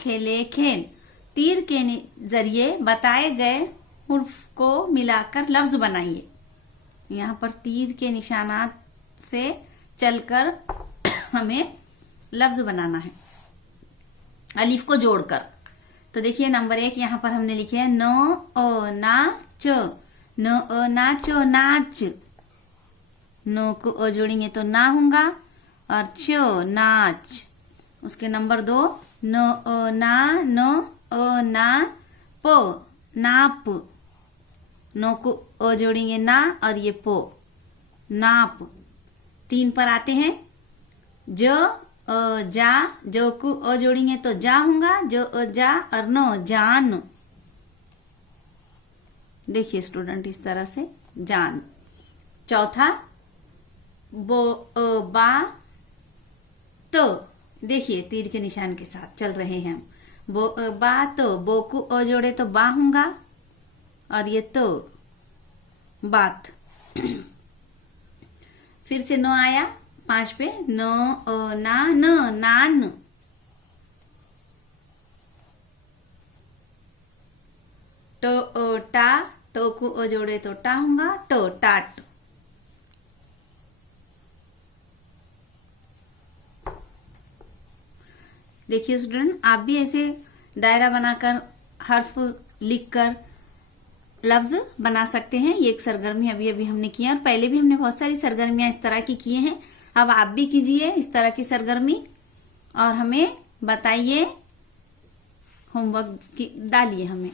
खेले खेल। तीर के जरिए बताए गए हुर्फ को मिलाकर लफ्ज बनाइए। यहाँ पर तीर के निशानात से चलकर हमें लफ्ज बनाना है अलिफ को जोड़कर। तो देखिए नंबर 1 यहाँ पर हमने लिखे है न अ ना च, न अ ना चो नाच। नो को अ जोड़ेंगे तो ना होगा और च नाच। उसके नंबर 2 न अ ना न अ ना प नाप। नो को अ जोड़ेंगे ना और ये पो नाप। 3 पर आते हैं ज अ जा, जो को अ जोड़ेंगे तो जा होगा, जो अ जा और नो जान। देखिए स्टूडेंट इस तरह से जान। चौथा बो अ बा तो, देखिए तीर के निशान के साथ चल रहे हैं हम। बो अ बा तो, बो को अ जोड़े तो बा होगा और ये तो बात। फिर से नो आया 5 पे न अ ना न नान। टो अ टा, टो को अ जोड़े तो टा होगा टो टाट। देखिए स्टूडेंट आप भी ऐसे दायरा बनाकर हर्फ लिखकर लफ्ज बना सकते हैं। ये एक सरगर्मी अभी अभी हमने किया और पहले भी हमने बहुत सारी सरगर्मियां इस तरह की किए हैं। अब आप भी कीजिए इस तरह की सरगर्मी और हमें बताइए, होमवर्क डालिए हमें।